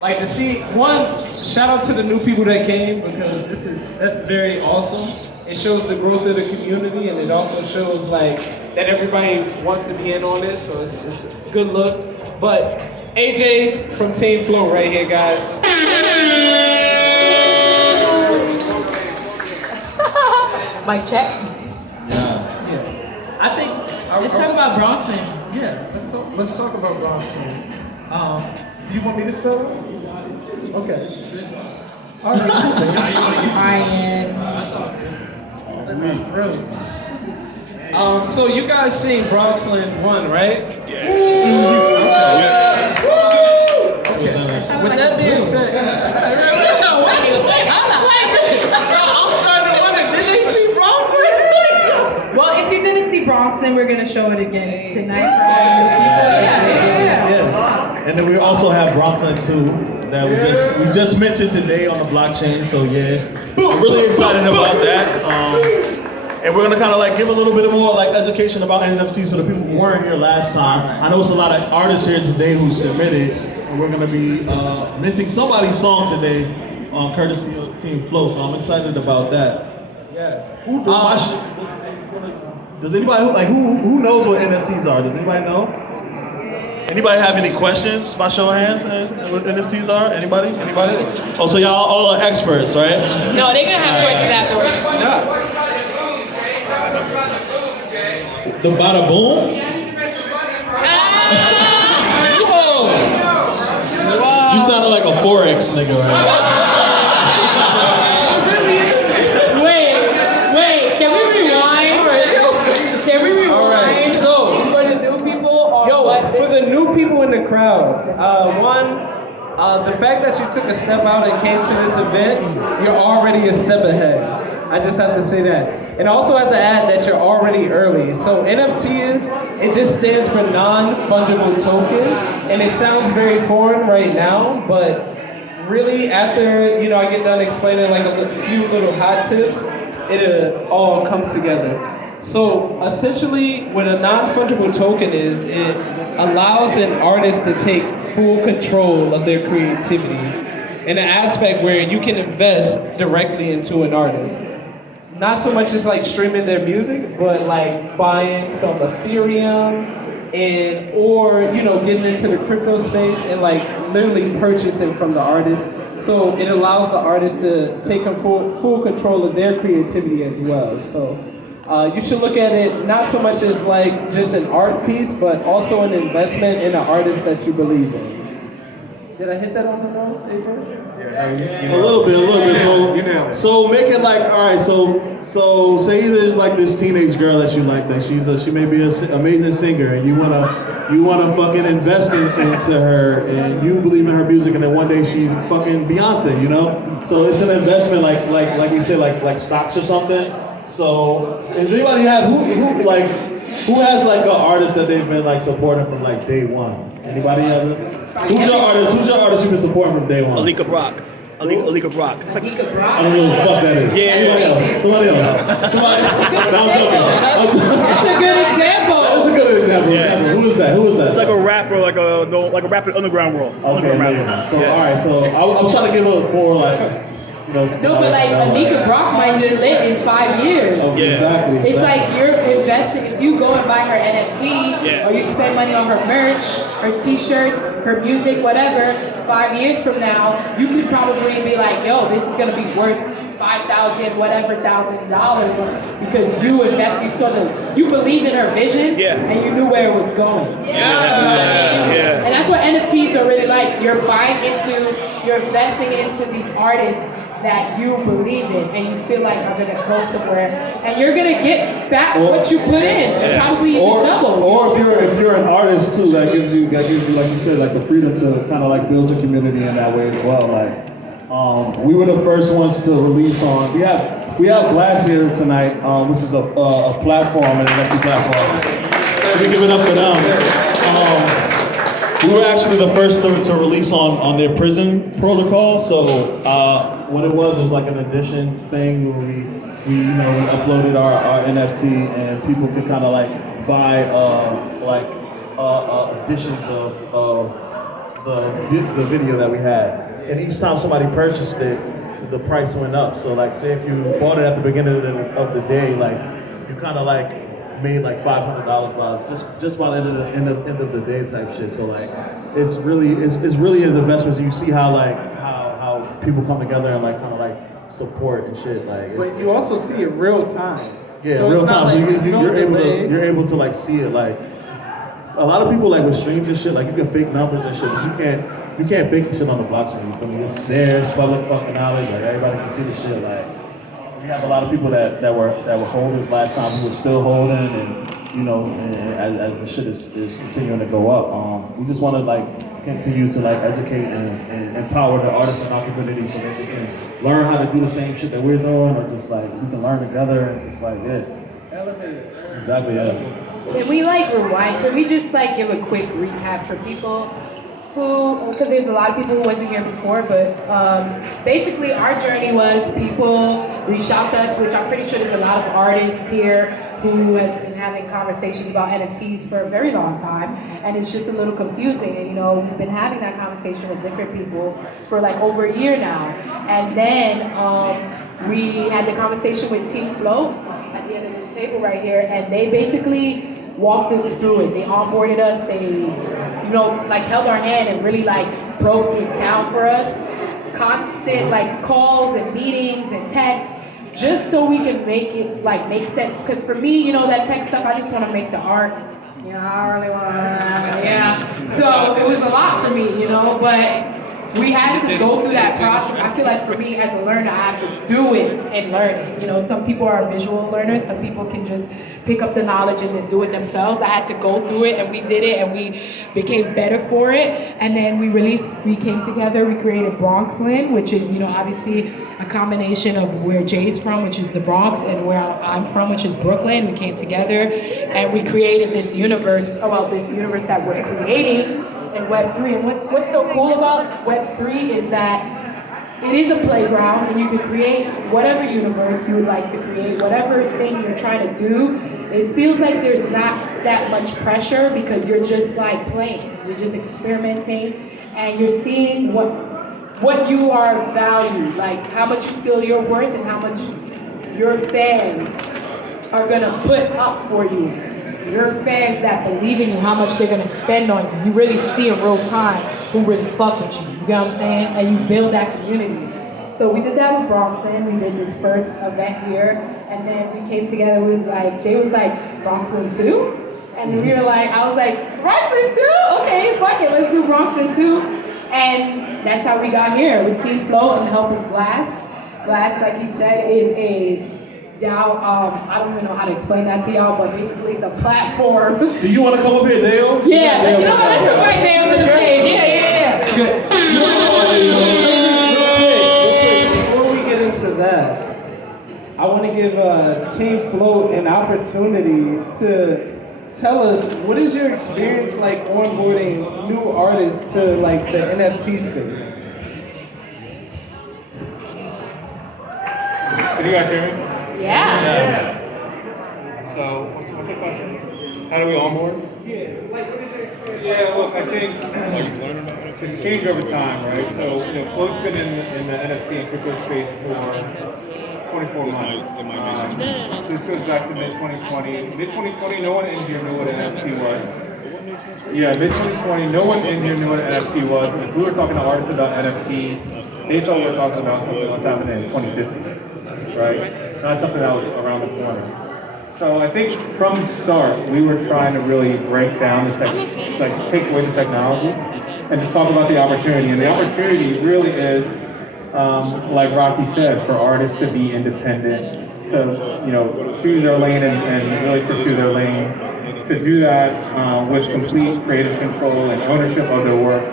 Like to see one, shout out to the new people that came because that's very awesome. It shows the growth of the community and it also shows like that everybody wants to be in on this, so it's a good look. But AJ from Team Flow right here, guys. Mic check. Yeah. I think Let's talk about Bronson. yeah, let's talk about Bronson. Do you want me to spell it? Okay. All right. Rhodes. So you guys seen Bronxland 1, right? Yeah. Okay. With that being said, I'm starting to wonder, did they see Bronxland? Well, if you didn't see Bronson, we're gonna show it again tonight for all the people. Yes. And then we also have Bronson 2 that we just mentioned today on the blockchain. So yeah, I'm really excited about that. And we're gonna kind of like give a little bit more like education about NFTs for the people who weren't here last time. I know it's a lot of artists here today who submitted, and we're gonna be minting somebody's song today on courtesy of Team Flow. So I'm excited about that. Yes. Does anybody who knows what NFTs are? Does anybody know? Anybody have any questions? By show of hands, what NFTs are? Anybody? Oh, so y'all all are experts, right? No, they're gonna have questions afterwards. Yeah. The bada boom? Wow. You sounded like a Forex nigga right now. Wait, can we rewind? Can we rewind? All right, so for the new people or yo, what? for the new people in the crowd, the fact that you took a step out and came to this event, you're already a step ahead. I just have to say that. And also have to add that you're already early. So NFT it just stands for non-fungible token, and it sounds very foreign right now, but really after, I get done explaining like a few little hot tips, it'll all come together. So essentially what a non-fungible token is, it allows an artist to take full control of their creativity in an aspect where you can invest directly into an artist. Not so much as like streaming their music, but like buying some Ethereum or getting into the crypto space and like literally purchasing from the artist. So it allows the artist to take full control of their creativity as well. So you should look at it not so much as like just an art piece, but also an investment in an artist that you believe in. Did I hit that on the nose, April? A little bit. So make it like, all right. So say there's like this teenage girl that you like, that she may be an amazing singer, and you wanna fucking invest into her, and you believe in her music, and then one day she's fucking Beyonce, So it's an investment, like you said, like stocks or something. So does anybody have who has like an artist that they've been like supporting from like day one? Anybody have it? Who's your artist you've been supporting from day one? Alika Brock. Alika Brock. It's like, Alika I Brock? don't know who the fuck that is. Yeah. Somebody else. No, I'm joking. That's a good example. That's a good example. Yeah. Who is that? it's like a rapper, like a rapper in the underground world. Okay, Underground amazing. rapper. So Yeah. all right, so I was trying to give a more like, No, but like Alika Brock might be lit in 5 years. Oh, Yeah. exactly. It's like you're investing, if you go and buy her NFT, Yeah. or you spend money on her merch, her t-shirts, her music, whatever, 5 years from now, you could probably be like, yo, this is gonna be worth $5,000, whatever $1,000, because you invest, you believe in her vision, Yeah. and you knew where it was going. Yeah. And that's what NFTs are really like. You're investing into these artists that you believe in and you feel like are gonna go somewhere, and you're gonna get back what you put in, and probably even double. Or if you're an artist too, that gives you like you said, like the freedom to kind of like build your community in that way as well. Like we were the first ones to release on. We have Glass here tonight, which is a platform, an NFT platform. We give it up for them. We were actually the first to release on their prison protocol. So what it was like an additions thing where we uploaded our NFT, and people could kind of like buy editions of the video that we had. And each time somebody purchased it, the price went up. So like, say if you bought it at the beginning of the day, like you kind of like made like $500 by just by the end of the day type shit. So like, it's really an investment. So you see how like how people come together and like kind of like support and shit. Like, But you also see it real time. yeah, So real it's not time. like So no you're able to like see it. Like a lot of people like with streams and shit, like you can fake numbers and shit, but you can't fake the shit on the blockchain. You feel me? It's there, it's public fucking knowledge. Like everybody can see the shit. Like we have a lot of people that were holders last time who are still holding, and you know, and as the shit is continuing to go up. We just want to like continue to like educate and empower the artists in our community so that they can learn how to do the same shit that we're doing, or just like we can learn together and just like exactly, yeah. Can we like rewind? Can we just like give a quick recap for people who, because there's a lot of people who wasn't here before, but basically our journey was people reached out to us, which I'm pretty sure there's a lot of artists here who has been having conversations about NFTs for a very long time, and it's just a little confusing. And you know, we've been having that conversation with different people for like over a year now, and then we had the conversation with Team Flow at the end of this table right here, and they basically walked us through it. They onboarded us. They, you know, like held our hand and really like broke it down for us. Constant like calls and meetings and texts, just so we can make it like make sense. Because for me, you know, that tech stuff, I just want to make the art. You know, I really want to, yeah. So it was a lot for me, you know, but we had to go through that process. I feel like for me as a learner, I have to do it and learn it. You know, some people are visual learners. Some people can just pick up the knowledge and then do it themselves. I had to go through it, and we did it, and we became better for it. And then we came together, we created Bronxland, which is, you know, obviously a combination of where Jay's from, which is the Bronx, and where I'm from, which is Brooklyn. We came together and we created this universe, this universe that we're creating in Web3. And what's so cool about Web3 is that it is a playground, and you can create whatever universe you would like to create, whatever thing you're trying to do. It feels like there's not that much pressure because you're just like playing, you're just experimenting, and you're seeing what you are valued, like how much you feel you're worth and how much your fans are gonna put up for you. Your fans that believe in you, how much they're gonna spend on you. You really see in real time who really fuck with you. You get what I'm saying? And you build that community. So we did that with Bronxland. We did this first event here, and then we came together. It was like Jay was like Bronxland 2, and we were like, I was like Bronxland 2. Okay, fuck it, let's do Bronxland 2. And that's how we got here with Team Flow and the help of Glass. Glass, like he said, is a DAO. I don't even know how to explain that to y'all, but basically it's a platform. Do you want to come up here, Dale? Yeah, you know what? Let's invite Dale to the stage. Yeah. Before we get into that, I want to give Team Float an opportunity to tell us, what is your experience like onboarding new artists to like the NFT space? Can you guys hear me? Yeah. So, what's the question? How do we onboard? Yeah, like what is your experience? Yeah, look, I think it's changed over time, right? So, you know, Float's been in the NFT and crypto space for 24 months. This goes back to mid-2020. Mid-2020, no one in here knew what an NFT was. Yeah, mid-2020, no one in here knew what an NFT was. If we were talking to artists about NFTs, they thought we were talking about something that was happening in 2050, right? Not something that was around the corner. So I think from the start, we were trying to really break down take away the technology and just talk about the opportunity. And the opportunity really is, like Rocky said, for artists to be independent, to choose their lane and really pursue their lane, to do that with complete creative control and ownership of their work.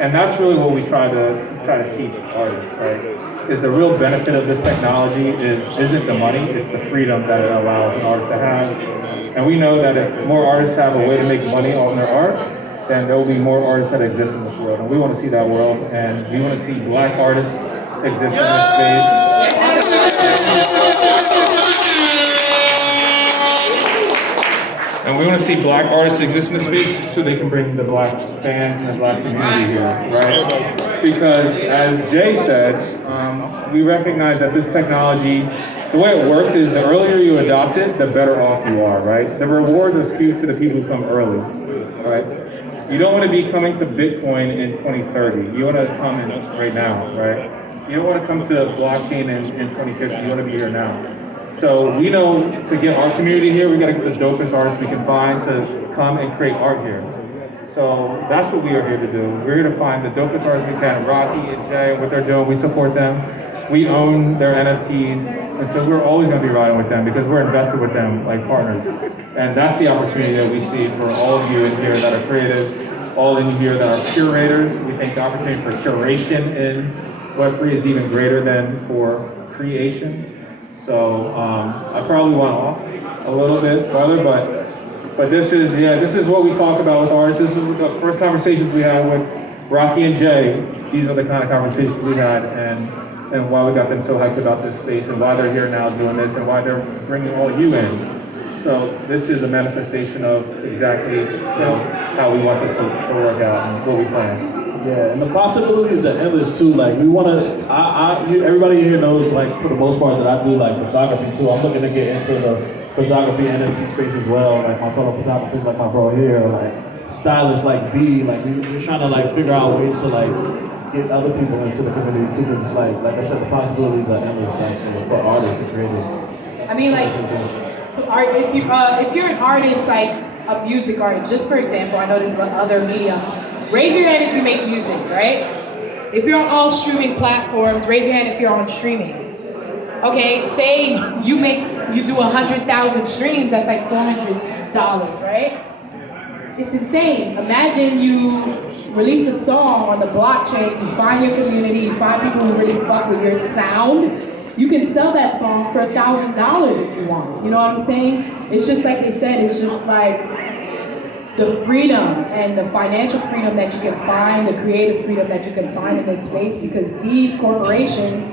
And that's really what we try to teach artists, right? Is the real benefit of this technology isn't the money, it's the freedom that it allows an artist to have. And we know that if more artists have a way to make money on their art, then there will be more artists that exist in this world. And we want to see that world, and we want to see Black artists exist in this space. And we want to see black artists exist in the space so they can bring the black fans and the black community here, right? Because as Jay said, we recognize that this technology, the way it works is the earlier you adopt it, the better off you are, right? The rewards are skewed to the people who come early, right? You don't want to be coming to Bitcoin in 2030. You want to come in right now, right? You don't want to come to blockchain in 2050. You want to be here now. So we know to get our community here, we got to get the dopest artists we can find to come and create art here. So that's what we are here to do. We're here to find the dopest artists we can. Rocky and Jay, what they're doing, we support them. We own their NFTs, and so we're always going to be riding with them because we're invested with them like partners. And that's the opportunity that we see for all of you in here that are creatives, all in here that are curators. We think the opportunity for curation in Web3 is even greater than for creation. So I probably went off a little bit farther, but this is what we talk about with artists. This is the first conversations we had with Rocky and Jay. These are the kind of conversations we had, and why we got them so hyped about this space, and why they're here now doing this, and why they're bringing all you in. So this is a manifestation of exactly how we want this to work out and what we plan. Yeah, and the possibilities are endless too. Like we want to, everybody here knows, like for the most part, that I do like photography too. I'm looking to get into the photography NFT space as well. Like my fellow photographers, like my bro here, like stylists like B. Like we're trying to like figure out ways to like get other people into the community too. Because it's like I said, the possibilities are endless actually for artists and creators. I mean, like, if you're an artist, like a music artist, just for example, I know there's other mediums. Raise your hand if you make music, right? If you're on all streaming platforms, raise your hand if you're on streaming. Okay, say you do 100,000 streams, that's like $400, right? It's insane. Imagine you release a song on the blockchain, you find your community, you find people who really fuck with your sound. You can sell that song for $1,000 if you want. You know what I'm saying? It's just like they said, it's just like the freedom and the financial freedom that you can find, the creative freedom that you can find in this space, because these corporations,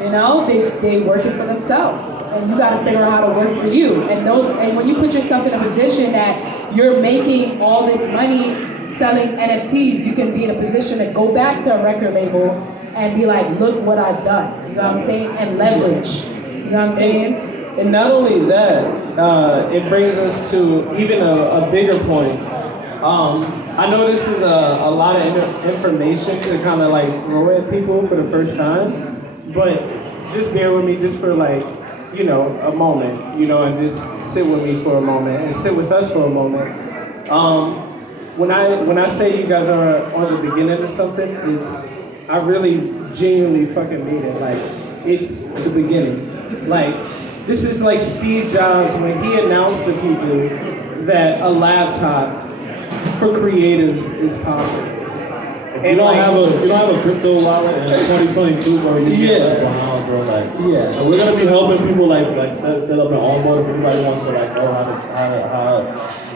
you know, they work it for themselves, and you got to figure out how to work for you. And when you put yourself in a position that you're making all this money selling NFTs, you can be in a position to go back to a record label and be like, look what I've done. You know what I'm saying? And leverage. You know what I'm saying? And not only that, it brings us to even a bigger point. I know this is a lot of information to kind of like throw at people for the first time, but just bear with me just for like, you know, a moment, you know, and just sit with me for a moment and sit with us for a moment. When I say you guys are on the beginning of something, I really genuinely fucking mean it. Like, it's the beginning. Like, this is like Steve Jobs when he announced to people that a laptop for creatives is possible. If you don't have a crypto wallet in 2022, bro, you get left behind, bro. Like, yeah. So we're gonna be helping people like set up an onboard if anybody wants to like know how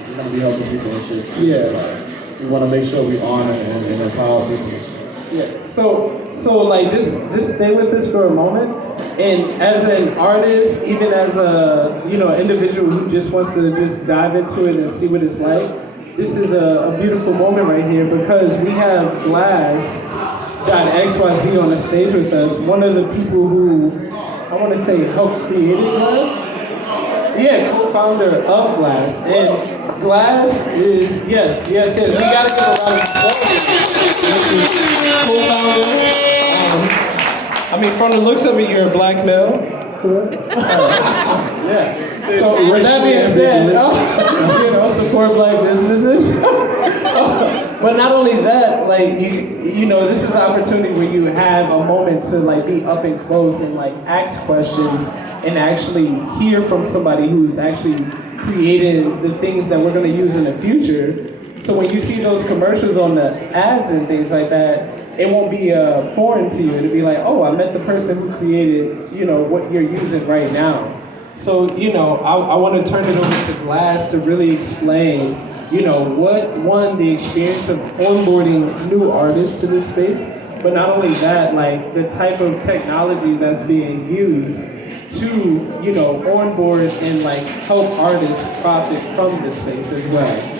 we're gonna be helping people and shit. Yeah. Like, we want to make sure we honor and empower people. Yeah. So like just stay with this for a moment. And as an artist, even as a individual who just wants to just dive into it and see what it's like, this is a beautiful moment right here because we have Glass.xyz on the stage with us. One of the people who I want to say helped create Glass. Yeah, co-founder of Glass. And Glass is yes. We gotta get a lot of co-founder. I mean, from the looks of it, you're a black male. Yeah. So with that being said, support black businesses. But not only that, like you know, this is an opportunity where you have a moment to like be up and close and like ask questions and actually hear from somebody who's actually created the things that we're going to use in the future. So when you see those commercials on the ads and things like that, it won't be foreign to you. It'll be like, oh, I met the person who created, you know, what you're using right now. So, you know, I want to turn it over to Glass to really explain, you know, the experience of onboarding new artists to this space, but not only that, like the type of technology that's being used to, onboard and like help artists profit from this space as well.